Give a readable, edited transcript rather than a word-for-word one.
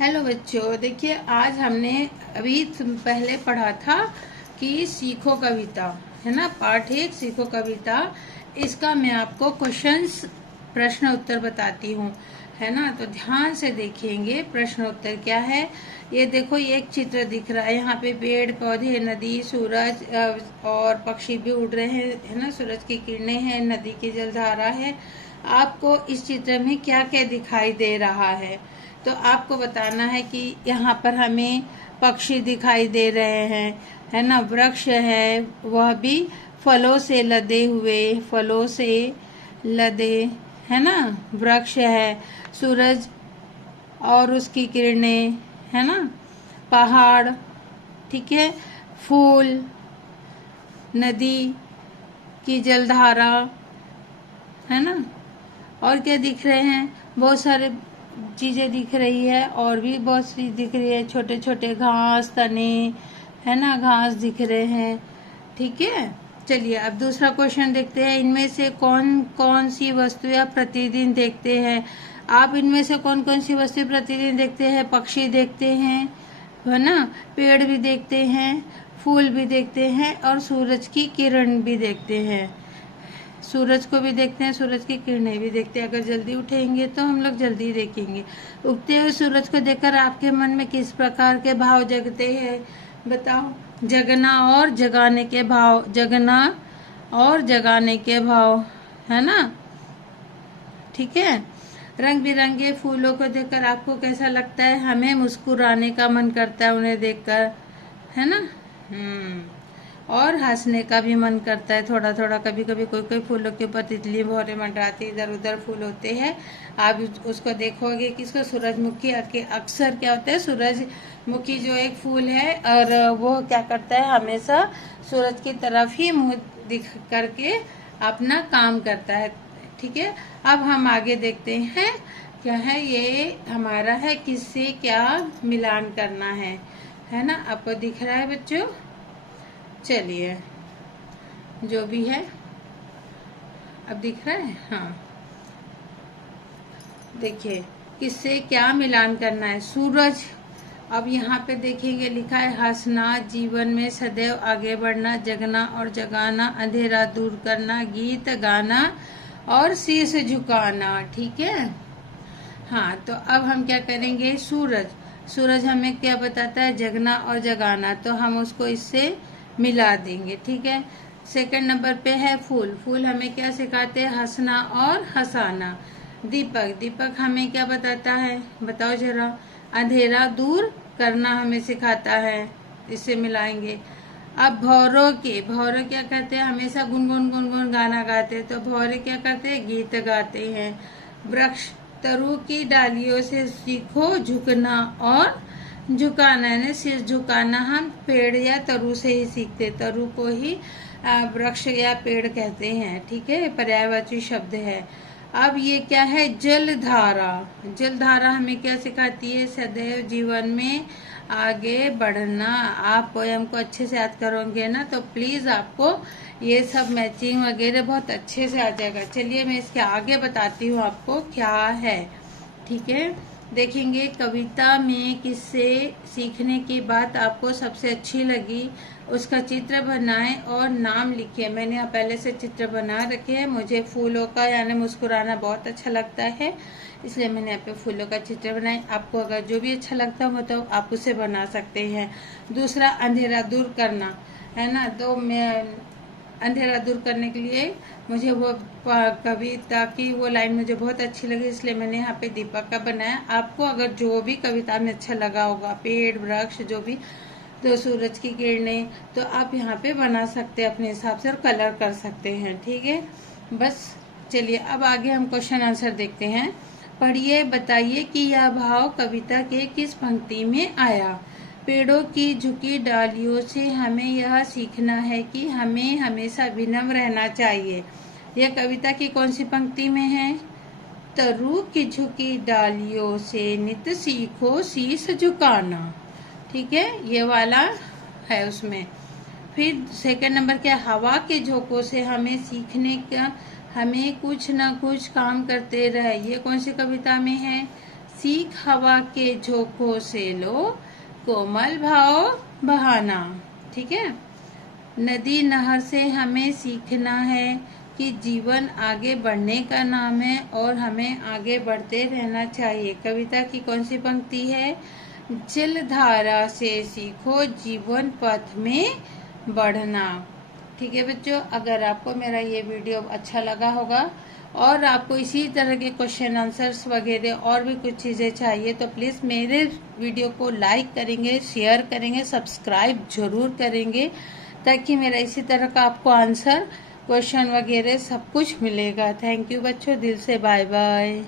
Hello बच्चों, देखिए आज हमने अभी पहले पढ़ा था कि सीखो कविता, है ना। पार्ट 1 सीखो कविता। इसका मैं आपको क्वेश्चंस प्रश्न उत्तर बताती हूँ, है ना। तो ध्यान से देखेंगे प्रश्न उत्तर क्या है। ये देखो, ये एक चित्र दिख रहा है। यहाँ पे पेड़ पौधे, नदी, सूरज और पक्षी भी उड़ रहे हैं, है ना। सूरज की किरणें हैं, नदी की जलधारा है। आपको इस चित्र में क्या क्या दिखाई दे रहा है, तो आपको बताना है कि यहाँ पर हमें पक्षी दिखाई दे रहे हैं, है ना। वृक्ष है, वह भी फलों से लदे हुए, फलों से लदे, है ना, वृक्ष है। सूरज और उसकी किरणें, है ना। पहाड़, ठीक है। फूल, नदी की जलधारा, है ना। और क्या दिख रहे हैं, बहुत सारे चीजें दिख रही है, और भी बहुत सी दिख रही है। छोटे छोटे घास, तने, है ना, घास दिख रहे हैं, ठीक है। चलिए अब दूसरा क्वेश्चन देखते हैं। इनमें से कौन कौन सी वस्तुएं प्रतिदिन देखते हैं। आप इनमें से कौन कौन सी वस्तु प्रतिदिन देखते हैं। पक्षी देखते हैं, है ना, पेड़ भी देखते हैं, फूल भी देखते हैं, और सूरज की किरण भी देखते हैं। सूरज को भी देखते हैं, सूरज की किरणें भी देखते हैं। अगर जल्दी उठेंगे तो हम लोग जल्दी देखेंगे। उगते हुए सूरज को देखकर आपके मन में किस प्रकार के भाव जगते हैं, बताओ। जगना और जगाने के भाव, जगना और जगाने के भाव, है ना, ठीक है। रंग बिरंगे फूलों को देखकर आपको कैसा लगता है। हमें मुस्कुराने का मन करता है उन्हें देखकर, है ना। और हंसने का भी मन करता है थोड़ा थोड़ा। कभी कभी कोई कोई फूलों के ऊपर तितली भौरे मंडराती, इधर उधर फूल होते हैं। आप उसको देखोगे कि इसको सूरजमुखी, अक्सर क्या होता है, सूरजमुखी जो एक फूल है, और वो क्या करता है, हमेशा सूरज की तरफ ही मुंह दिख करके अपना काम करता है, ठीक है। अब हम आगे देखते हैं क्या है। ये हमारा है किससे क्या मिलान करना है ना। आपको दिख रहा है बच्चों। चलिए, जो भी है, अब दिख रहा है, हाँ। देखिए किससे क्या मिलान करना है। सूरज, अब यहाँ पे देखेंगे लिखा है हंसना, जीवन में सदैव आगे बढ़ना, जगना और जगाना, अंधेरा दूर करना, गीत गाना और शीश झुकाना, ठीक है। हाँ, तो अब हम क्या करेंगे। सूरज हमें क्या बताता है, जगना और जगाना, तो हम उसको इससे मिला देंगे, ठीक है। सेकंड नंबर पे है फूल हमें क्या सिखाते हैं, हंसना और हंसाना। दीपक हमें क्या बताता है, बताओ जरा। अंधेरा दूर करना हमें सिखाता है, इससे मिलाएंगे। अब भौरों क्या करते हैं, हमेशा गुनगुन गाना गाते हैं, तो भौरे क्या करते हैं, गीत गाते हैं। वृक्ष, तरु की डालियों से सीखो झुकना और झुकाना, यानी सिर झुकाना हम पेड़ या तरु से ही सीखते। तरु को ही वृक्ष या पेड़ कहते हैं, ठीक है, पर्यायवाची शब्द है। अब ये क्या है, जलधारा हमें क्या सिखाती है, सदैव जीवन में आगे बढ़ना। आप पोयम को अच्छे से याद करोगे ना, तो प्लीज आपको ये सब मैचिंग वगैरह बहुत अच्छे से आ जाएगा। चलिए मैं इसके आगे बताती हूँ आपको क्या है, ठीक है। देखेंगे कविता में किससे सीखने की बात आपको सबसे अच्छी लगी, उसका चित्र बनाएं और नाम लिखिए। मैंने यहाँ पहले से चित्र बना रखे हैं। मुझे फूलों का यानी मुस्कुराना बहुत अच्छा लगता है, इसलिए मैंने यहाँ पे फूलों का चित्र बनाया। आपको अगर जो भी अच्छा लगता हो तो आप उसे बना सकते हैं। दूसरा, अंधेरा दूर करना, है ना। तो मैं अंधेरा दूर करने के लिए मुझे वो कविता की वो लाइन मुझे बहुत अच्छी लगी, इसलिए मैंने यहाँ पे दीपक का बनाया। आपको अगर जो भी कविता में अच्छा लगा होगा, पेड़, वृक्ष, जो भी, तो सूरज की किरणें, तो आप यहाँ पे बना सकते हैं अपने हिसाब से, और कलर कर सकते हैं, ठीक है। बस चलिए अब आगे हम क्वेश्चन आंसर देखते हैं। पढ़िए, बताइए कि यह भाव कविता के किस पंक्ति में आया। पेड़ों की झुकी डालियों से हमें यह सीखना है कि हमें हमेशा विनम्र रहना चाहिए। यह कविता की कौन सी पंक्ति में है, तरु की झुकी डालियों से नित सीखो शीश झुकाना, ठीक है, ये वाला है उसमें। फिर सेकंड नंबर क्या, हवा के झोंकों से हमें सीखने का, हमें कुछ न कुछ काम करते रहे। ये कौन सी कविता में है, सीख हवा के झोंकों से लो, कोमल भाव बहाना। ठीक है। नदी नहर से हमें सीखना है कि जीवन आगे बढ़ने का नाम है और हमें आगे बढ़ते रहना चाहिए। कविता की कौन सी पंक्ति है? जलधारा से सीखो जीवन पथ में बढ़ना। ठीक है बच्चों, अगर आपको मेरा ये वीडियो अच्छा लगा होगा और आपको इसी तरह के क्वेश्चन आंसर्स वगैरह और भी कुछ चीज़ें चाहिए तो प्लीज़ मेरे वीडियो को लाइक करेंगे, शेयर करेंगे, सब्सक्राइब जरूर करेंगे, ताकि मेरा इसी तरह का आपको आंसर, क्वेश्चन वगैरह सब कुछ मिलेगा। थैंक यू बच्चों, दिल से बाय बाय।